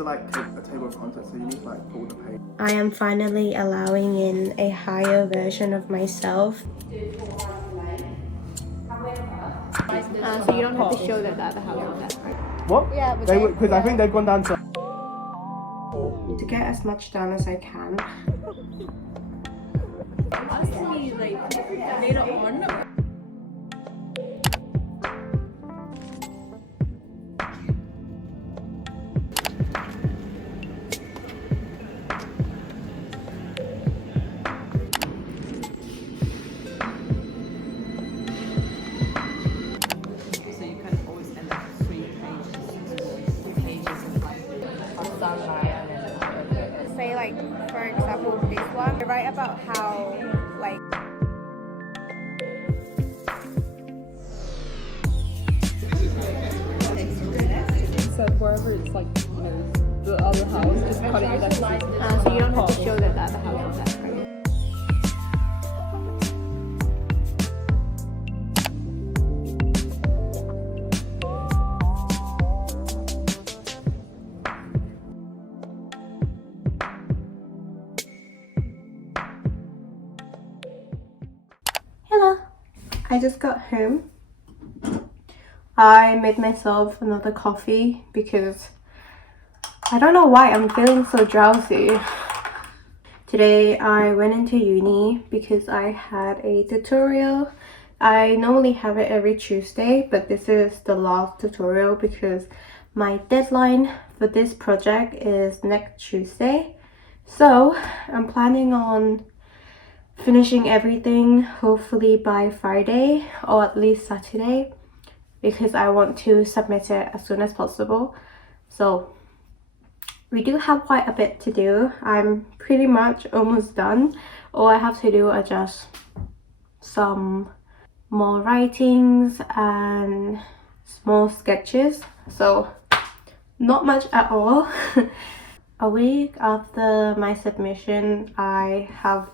to like take a table of contents, so you need to like pull the page. I am finally allowing in a higher version of myself. So you don't have to show that the other house is that. What? Yeah, but Because I think they've gone down to get as much done as I can. Honestly, like later on. Say like, for example, this one, I write about how like So wherever it's like, you know, the other house, just cut it with that. So you don't have to show that the other house is that. hello. I just got home. I made myself another coffee because I don't know why I'm feeling so drowsy. Today I went into uni because I had a tutorial. I normally have it every Tuesday, but this is the last tutorial because my deadline for this project is next Tuesday. So I'm planning on finishing everything hopefully by Friday or at least Saturday, because I want to submit it as soon as possible. So we do have quite a bit to do. I'm pretty much almost done. All I have to do are just some more writings and small sketches. So not much at all. A week after my submission, I have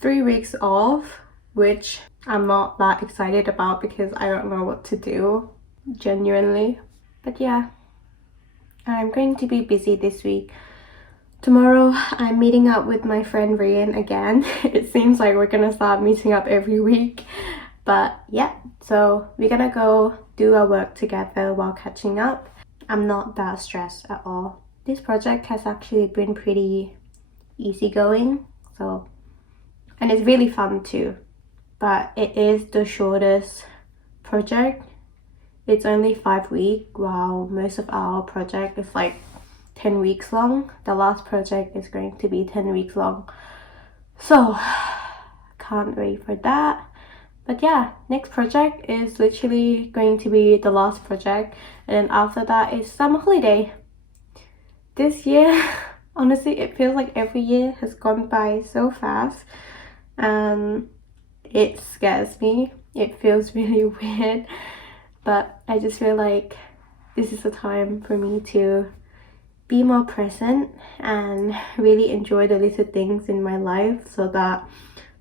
3 weeks off, which I'm not that excited about because I don't know what to do, genuinely. But yeah, I'm going to be busy this week. Tomorrow I'm meeting up with my friend Rian again. It seems like we're gonna start meeting up every week. But yeah, so we're gonna go do our work together while catching up. I'm not that stressed at all. This project has actually been pretty easygoing, so, and it's really fun too. But it is the shortest project. It's only 5 weeks, while most of our project is like 10 weeks long. The last project is going to be 10 weeks long. So can't wait for that. But yeah, next project is literally going to be the last project, and then after that is summer holiday. This year, honestly, it feels like every year has gone by so fast, and it scares me. It feels really weird, but I just feel like this is the time for me to be more present and really enjoy the little things in my life, so that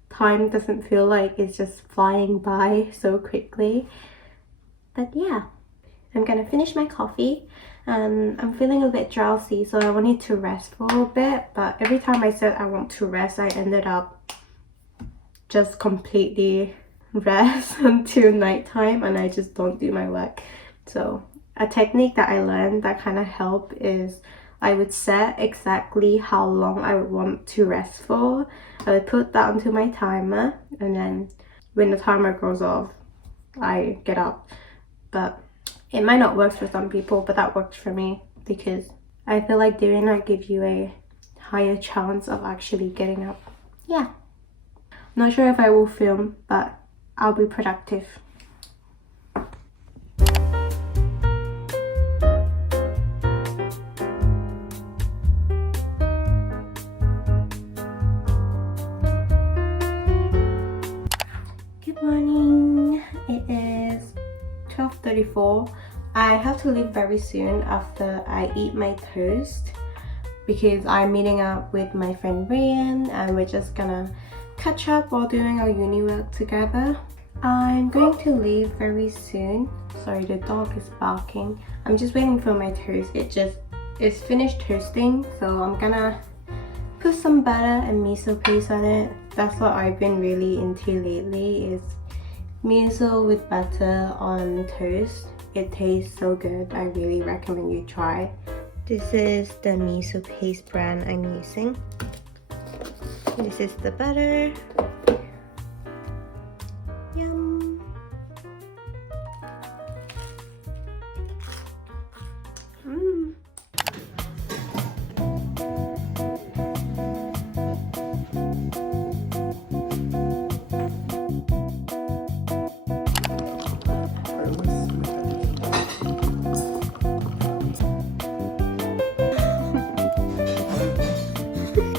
time doesn't feel like it's just flying by so quickly. But yeah, I'm gonna finish my coffee and I'm feeling a bit drowsy, so I wanted to rest for a bit, but every time I said I want to rest, I ended up just completely rest until nighttime and I just don't do my work. So a technique that I learned that kind of helped is I would set exactly how long I would want to rest for. I would put that onto my timer, and then when the timer goes off, I get up. But it might not work for some people, but that works for me because I feel like doing that gives you a higher chance of actually getting up. Yeah. Not sure if I will film, but I'll be productive. Good morning. It is 12:34. I have to leave very soon after I eat my toast because I'm meeting up with my friend Rian and we're just gonna catch up while doing our uni work together. I'm going to leave very soon. Sorry, the dog is barking. I'm just waiting for my toast. It just It's finished toasting, so I'm gonna put some butter and miso paste on it. That's what I've been really into lately, is miso with butter on toast. It tastes so good. I really recommend you try. This is the miso paste brand I'm using. This is the butter. Yum. Mmm.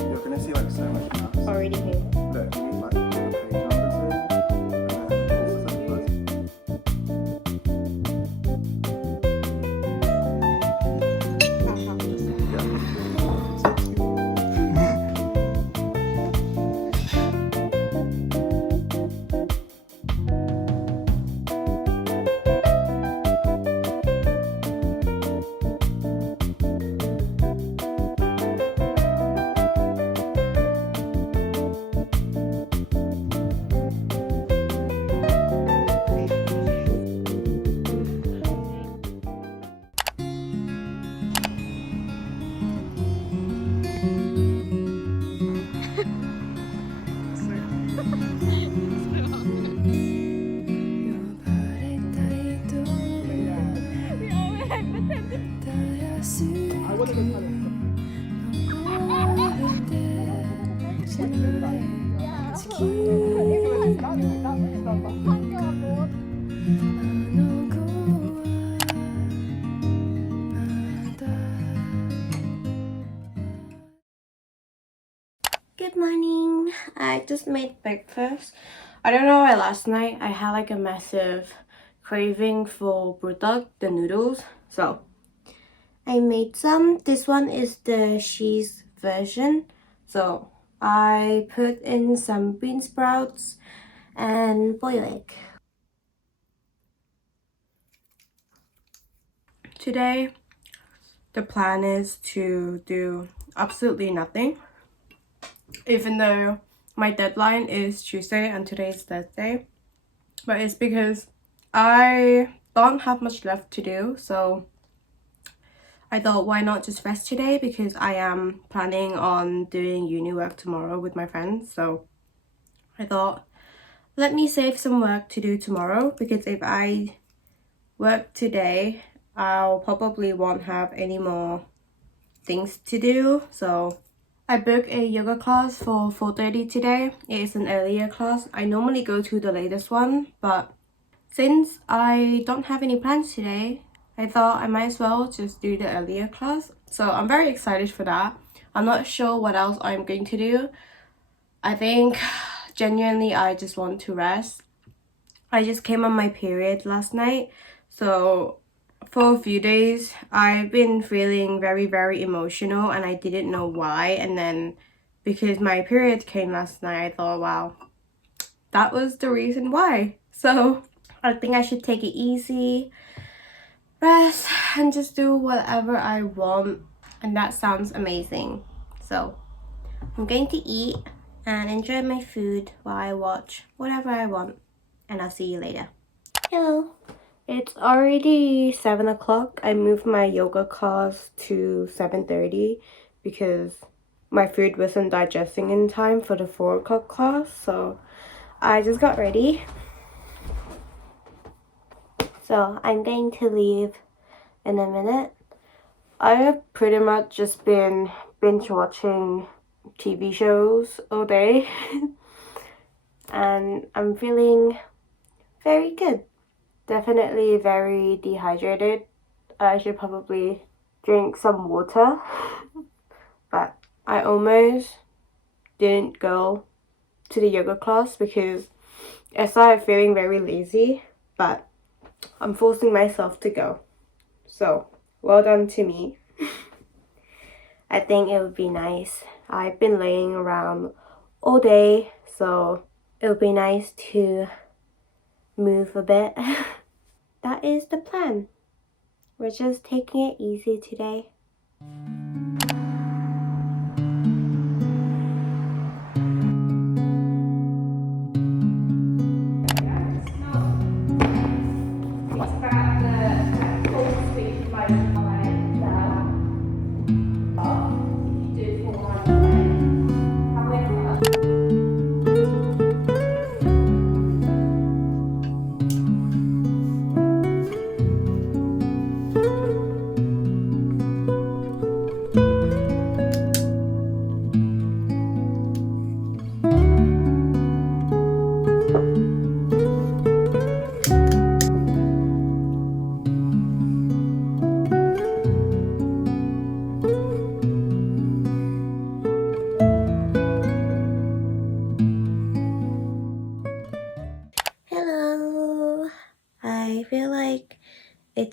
You're gonna see like so much maths. Already made it. Look, you need like pull the page numbers in, and then this is like buzz. I wouldn't have done Good morning. I just made breakfast. I don't know why last night I had like a massive craving for bulldog, the noodles. So I made some. This one is the cheese version. So I put in some bean sprouts and boiled egg. Today, the plan is to do absolutely nothing. Even though my deadline is Tuesday and today is Thursday. But it's because I don't have much left to do. So I thought, why not just rest today, because I am planning on doing uni work tomorrow with my friends. So I thought, let me save some work to do tomorrow, because if I work today, I'll probably won't have any more things to do. So I booked a yoga class for 4:30 today. It is an earlier class. I normally go to the latest one, but since I don't have any plans today, I thought I might as well just do the earlier class. So I'm very excited for that. I'm not sure what else I'm going to do. I think genuinely I just want to rest. I just came on my period last night, so for a few days I've been feeling very emotional and I didn't know why. And then because my period came last night, I thought, wow, that was the reason why. So I think I should take it easy, rest, and just do whatever I want. And that sounds amazing. So I'm going to eat and enjoy my food while I watch whatever I want. And I'll see you later. Hello. It's already 7 o'clock. I moved my yoga class to 7:30 because my food wasn't digesting in time for the 4 o'clock class. So I just got ready. So I'm going to leave in a minute. I have pretty much just been binge watching TV shows all day. And I'm feeling very good. Definitely very dehydrated. I should probably drink some water. But I almost didn't go to the yoga class because I started feeling very lazy. But I'm forcing myself to go. So well done to me. I think it would be nice. I've been laying around all day, so it would be nice to move a bit. That is the plan. We're just taking it easy today.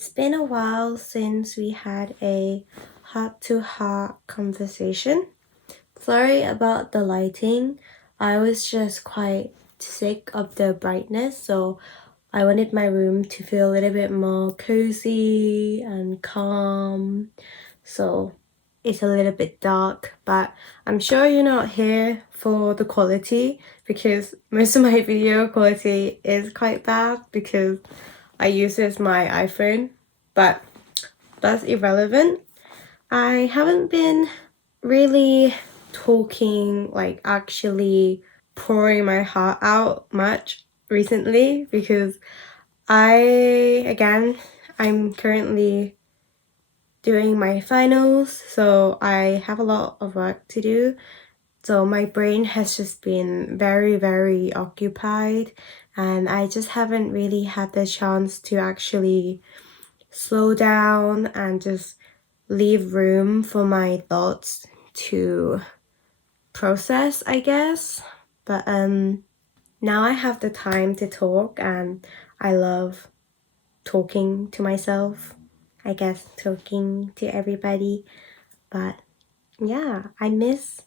It's been a while since we had a heart-to-heart conversation. Sorry about the lighting. I was just quite sick of the brightness, so I wanted my room to feel a little bit more cozy and calm. So it's a little bit dark, but I'm sure you're not here for the quality because most of my video quality is quite bad because I use this my iPhone, but that's irrelevant. I haven't been really talking, like actually pouring my heart out much recently because I'm currently doing my finals, so I have a lot of work to do. So my brain has just been very, very occupied, and I just haven't really had the chance to actually slow down and just leave room for my thoughts to process, I guess. But now I have the time to talk, and I love talking to myself, I guess talking to everybody. But yeah, I miss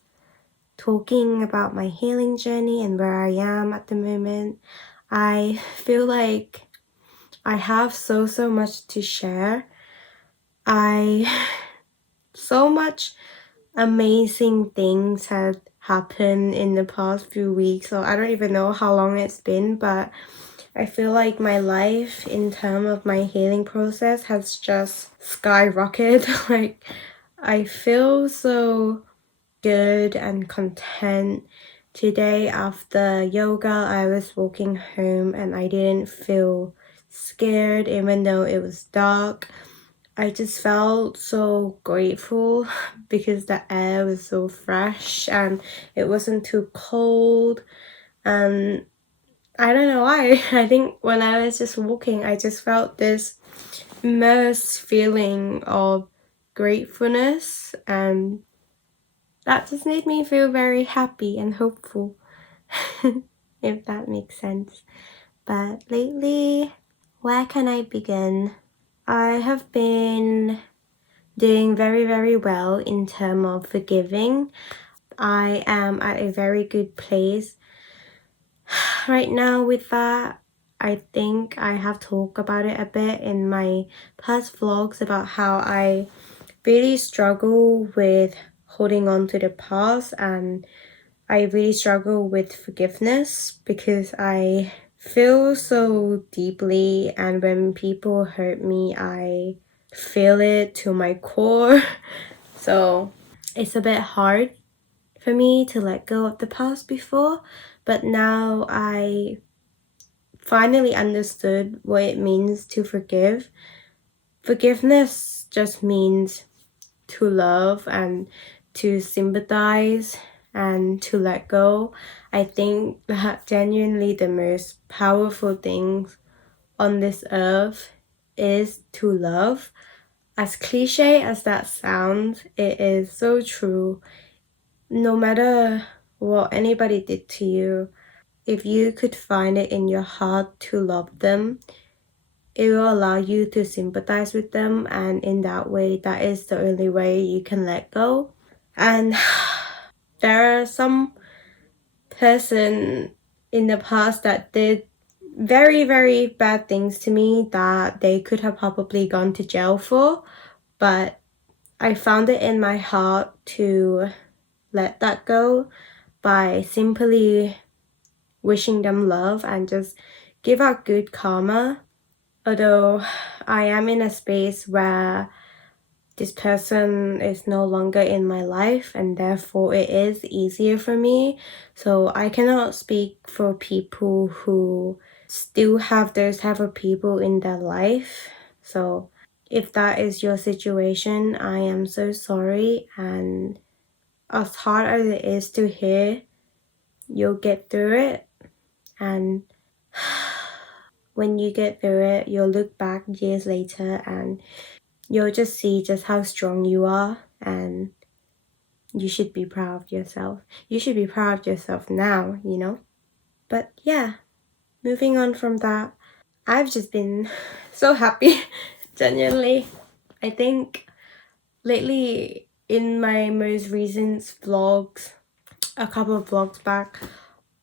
talking about my healing journey and where I am at the moment. I feel like I have so much to share. So much amazing things have happened in the past few weeks, so I don't even know how long it's been, but I feel like my life in terms of my healing process has just skyrocketed. Like I feel so good and content. Today after yoga, I was walking home and I didn't feel scared even though it was dark. I just felt so grateful because the air was so fresh and it wasn't too cold. And I don't know why. I think when I was just walking, I just felt this immense feeling of gratefulness, and that just made me feel very happy and hopeful, if that makes sense. But lately, where can I begin? I have been doing very well in terms of forgiving. I am at a very good place right now with that. I think I have talked about it a bit in my past vlogs about how I really struggle with holding on to the past, and I really struggle with forgiveness because I feel so deeply, and when people hurt me, I feel it to my core. So it's a bit hard for me to let go of the past before, but now I finally understood what it means to forgive. Forgiveness just means to love and to sympathize and to let go. I think that genuinely the most powerful things on this earth is to love. As cliche as that sounds, it is so true. No matter what anybody did to you, if you could find it in your heart to love them, it will allow you to sympathize with them, and in that way, that is the only way you can let go. And there are some person in the past that did very bad things to me that they could have probably gone to jail for, but I found it in my heart to let that go by simply wishing them love and just give out good karma. Although I am in a space where this person is no longer in my life, and therefore it is easier for me. So I cannot speak for people who still have those type of people in their life. So if that is your situation, I am so sorry, and as hard as it is to hear, you'll get through it. And when you get through it, you'll look back years later and you'll just see just how strong you are, and you should be proud of yourself. You should be proud of yourself now, you know? But yeah, moving on from that, I've just been so happy Genuinely, I think lately in my most recent vlogs, a couple of vlogs back,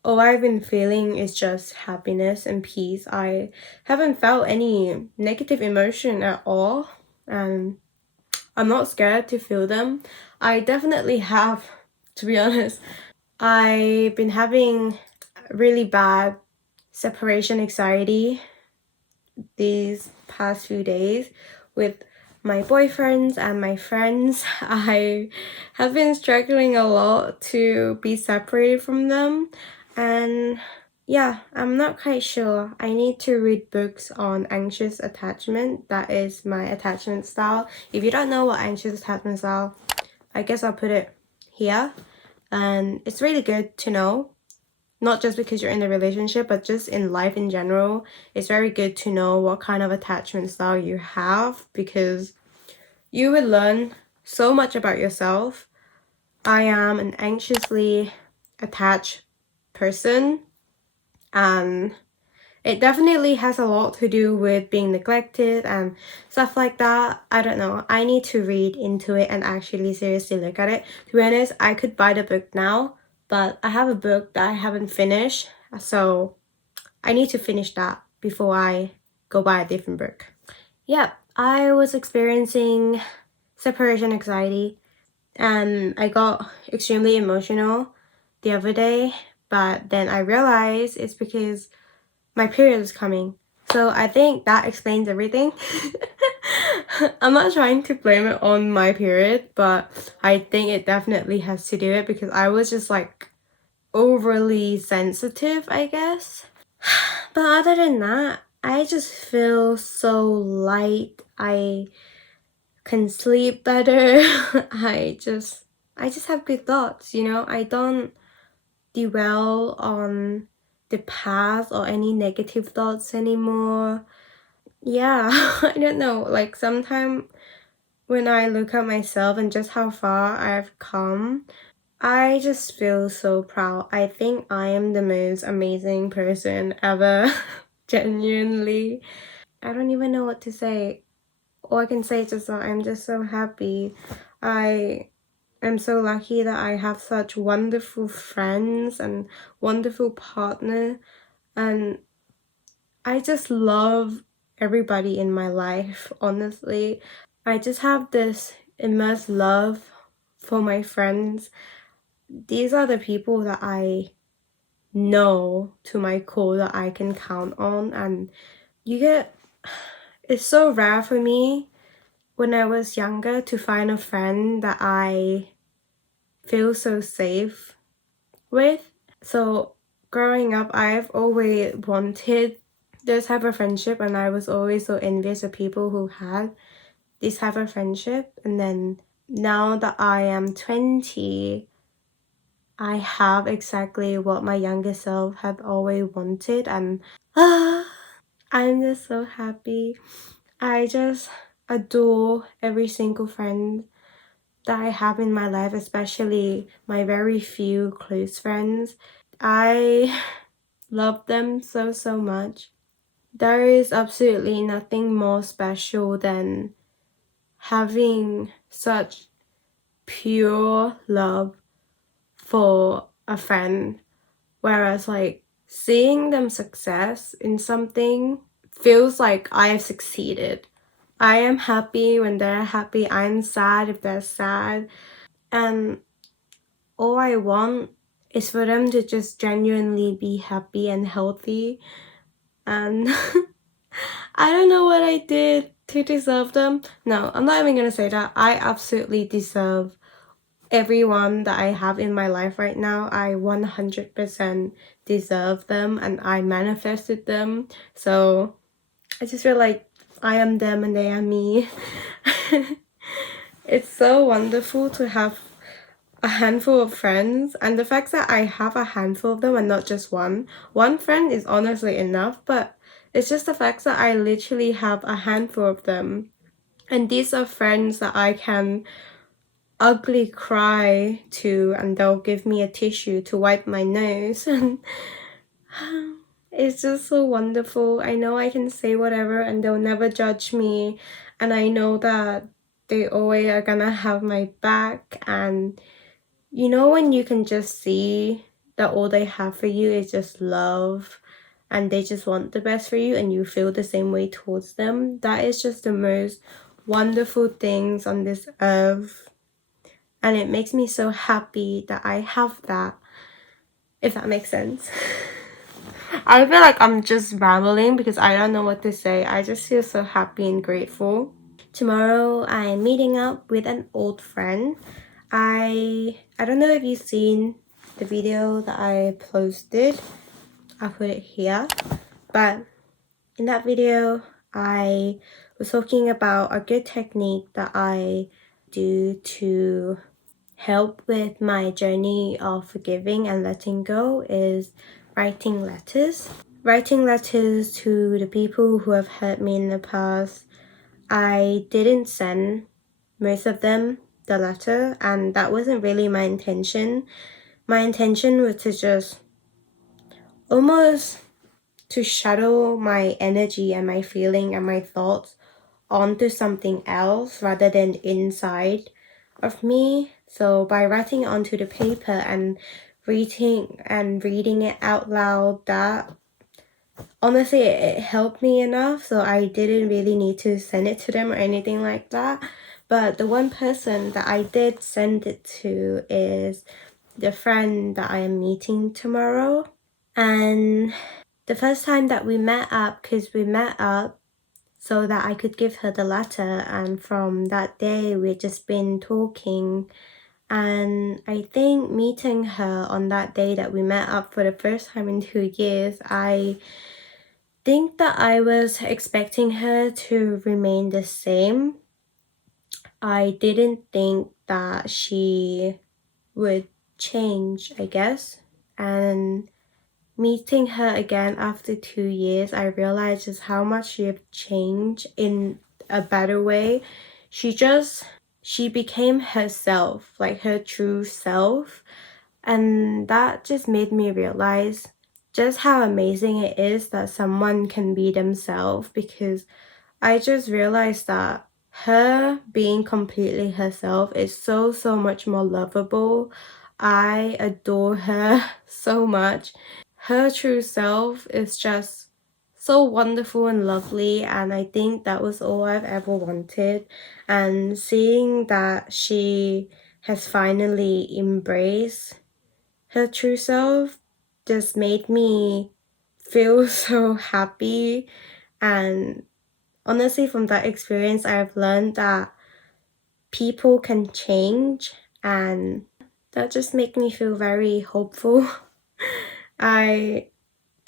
all I've been feeling is just happiness and peace. I haven't felt any negative emotion at all, and I'm not scared to feel them. I definitely have, to be honest. I've been having really bad separation anxiety these past few days with my boyfriends and my friends. I have been struggling a lot to be separated from them, and yeah, I'm not quite sure. I need to read books on anxious attachment. That is my attachment style. If you don't know what anxious attachment style, I guess I'll put it here. And it's really good to know, not just because you're in a relationship, but just in life in general. It's very good to know what kind of attachment style you have, because you will learn so much about yourself. I am an anxiously attached person, and it definitely has a lot to do with being neglected and stuff like that. I don't know. I need to read into it and actually seriously look at it. To be honest, I could buy the book now, but I have a book that I haven't finished, so I need to finish that before I go buy a different book. Yep, I was experiencing separation anxiety, and I got extremely emotional the other day, but then I realized it's because my period is coming. So I think that explains everything. I'm not trying to blame it on my period, but I think it definitely has to do it because I was just like overly sensitive, I guess. But other than that, I just feel so light. I can sleep better. I just have good thoughts, you know? I don't dwell on the past or any negative thoughts anymore. Yeah, I don't know. Like sometimes when I look at myself and just how far I've come, I just feel so proud. I think I am the most amazing person ever. Genuinely. I don't even know what to say. All I can say is just that I'm just so happy. I am so lucky that I have such wonderful friends and wonderful partner, and I just love everybody in my life, honestly. I just have this immense love for my friends. These are the people that I know to my core that I can count on, and it's so rare for me when I was younger to find a friend that I feel so safe with. So growing up, I've always wanted this type of friendship, and I was always so envious of people who had this type of friendship. And then now that I am 20, I have exactly what my younger self had always wanted, and I'm just so happy. I just adore every single friend that I have in my life, especially my very few close friends. I love them so, so much. There is absolutely nothing more special than having such pure love for a friend, whereas like seeing them success in something feels like I have succeeded. I am happy when they're happy. I'm sad if they're sad. And all I want is for them to just genuinely be happy and healthy. And I don't know what I did to deserve them. No, I'm not even gonna say that. I absolutely deserve everyone that I have in my life right now. I 100% deserve them, and I manifested them. So I just feel like I am them and they are me. It's so wonderful to have a handful of friends, and the fact that I have a handful of them and not just one friend is honestly enough, but it's just the fact that I literally have a handful of them, and these are friends that I can ugly cry to, and they'll give me a tissue to wipe my nose. And it's just so wonderful. I know I can say whatever and they'll never judge me, and I know that they always are gonna have my back. And you know, when you can just see that all they have for you is just love and they just want the best for you, and you feel the same way towards them, that is just the most wonderful things on this earth. And it makes me so happy that I have that, if that makes sense. I feel like I'm just rambling because I don't know what to say. I just feel so happy and grateful. Tomorrow I'm meeting up with an old friend. I don't know if you've seen the video that I posted. I'll put it here. But in that video, I was talking about a good technique that I do to help with my journey of forgiving and letting go is writing letters. Writing letters to the people who have hurt me in the past. I didn't send most of them the letter, and that wasn't really my intention. My intention was to just almost to shadow my energy and my feeling and my thoughts onto something else rather than inside of me. So by writing it onto the paper and reading it out loud, that honestly it helped me enough, so I didn't really need to send it to them or anything like that. But the one person that I did send it to is the friend that I am meeting tomorrow. And the first time that we met up, because we met up so that I could give her the letter, and from that day we've just been talking. And I think meeting her on that day that we met up for the first time in 2 years, I think that I was expecting her to remain the same. I didn't think that she would change, I guess. And meeting her again after 2 years, I realized just how much she had changed in a better way. She became herself, like her true self. And that just made me realize just how amazing it is that someone can be themselves, because I just realized that her being completely herself is so much more lovable. I adore her so much. Her true self is just so wonderful and lovely, and I think that was all I've ever wanted. And seeing that she has finally embraced her true self just made me feel so happy. And honestly, from that experience, I've learned that people can change, and that just makes me feel very hopeful. I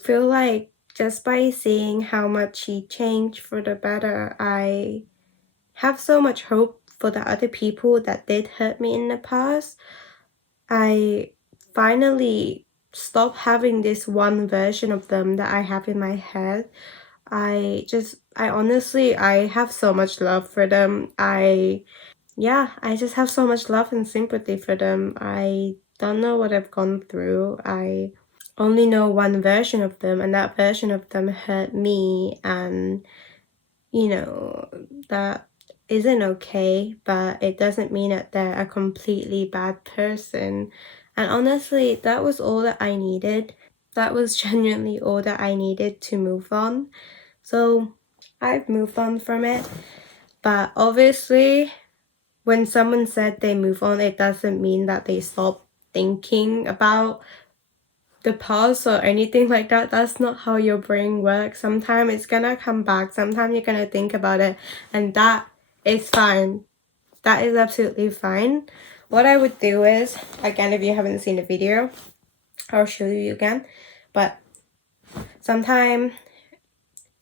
feel like just by seeing how much she changed for the better, I have so much hope for the other people that did hurt me in the past. I finally stopped having this one version of them that I have in my head. I honestly, I have so much love for them. I just have so much love and sympathy for them. I don't know what I've gone through. I only know one version of them, and that version of them hurt me, and you know, that isn't okay, but it doesn't mean that they're a completely bad person. And honestly, that was all that I needed. That was genuinely all that I needed to move on. So I've moved on from it. But obviously, when someone said they move on, it doesn't mean that they stop thinking about the past or anything like that. That's not how your brain works. Sometimes it's gonna come back. Sometimes you're gonna think about it, and that is fine. That is absolutely fine. What I would do is, again, if you haven't seen the video, I'll show you again. But sometimes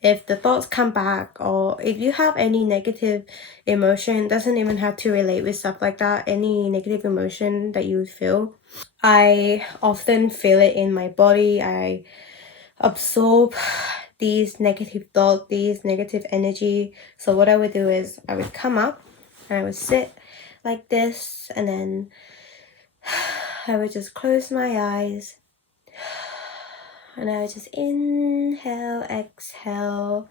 if the thoughts come back, or if you have any negative emotion, doesn't even have to relate with stuff like that, any negative emotion that you feel, I often feel it in my body. I absorb these negative thoughts, these negative energy. So what I would do is I would come up and I would sit like this, and then I would just close my eyes, and I would just inhale, exhale,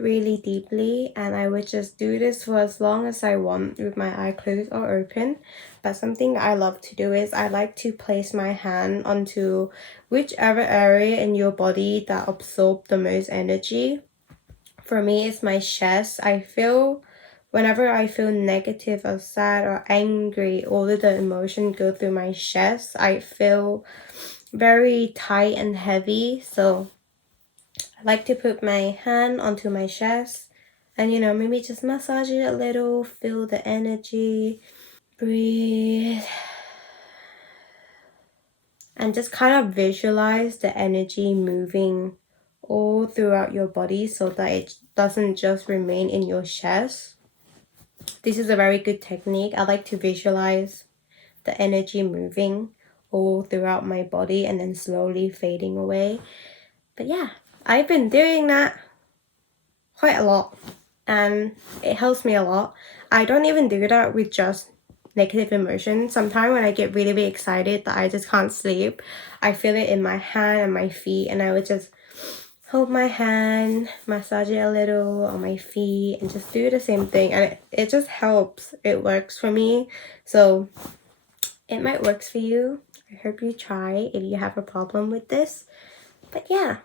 really deeply, and I would just do this for as long as I want with my eye closed or open. But something I love to do is I like to place my hand onto whichever area in your body that absorb the most energy. For me, it's my chest. I feel whenever I feel negative or sad or angry, all of the emotion go through my chest. I feel very tight and heavy, so I like to put my hand onto my chest and, you know, maybe just massage it a little, feel the energy, breathe, and just kind of visualize the energy moving all throughout your body so that it doesn't just remain in your chest. This is a very good technique. I like to visualize the energy moving all throughout my body and then slowly fading away. But yeah, I've been doing that quite a lot and it helps me a lot. I don't even do that with just negative emotions. Sometimes when I get really, really excited that I just can't sleep, I feel it in my hand and my feet, and I would just hold my hand, massage it a little on my feet, and just do the same thing, and it just helps. It works for me, so it might work for you. I hope you try if you have a problem with this. But yeah,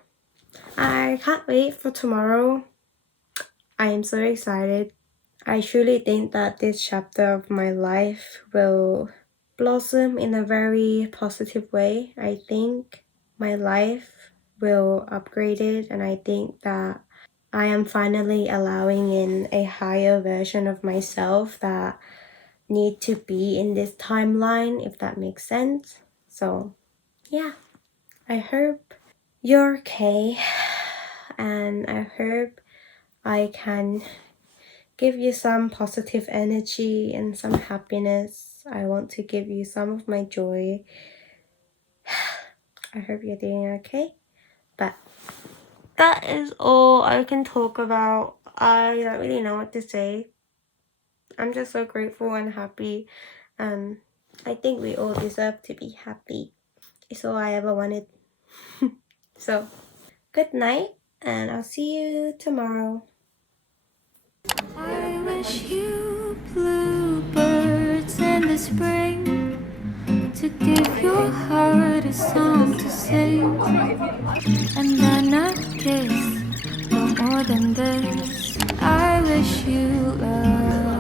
I can't wait for tomorrow. I am so excited. I truly think that this chapter of my life will blossom in a very positive way. I think my life will upgrade it, and I think that I am finally allowing in a higher version of myself that need to be in this timeline, if that makes sense. So yeah, I hope you're okay, and I hope I can give you some positive energy and some happiness. I want to give you some of my joy. I hope you're doing okay. But that is all I can talk about. I don't really know what to say. I'm just so grateful and happy, and I think we all deserve to be happy. It's all I ever wanted. So good night, and I'll see you tomorrow. I wish you bluebirds in the spring to give your heart a song to sing, and then a kiss, no more than this. I wish you love.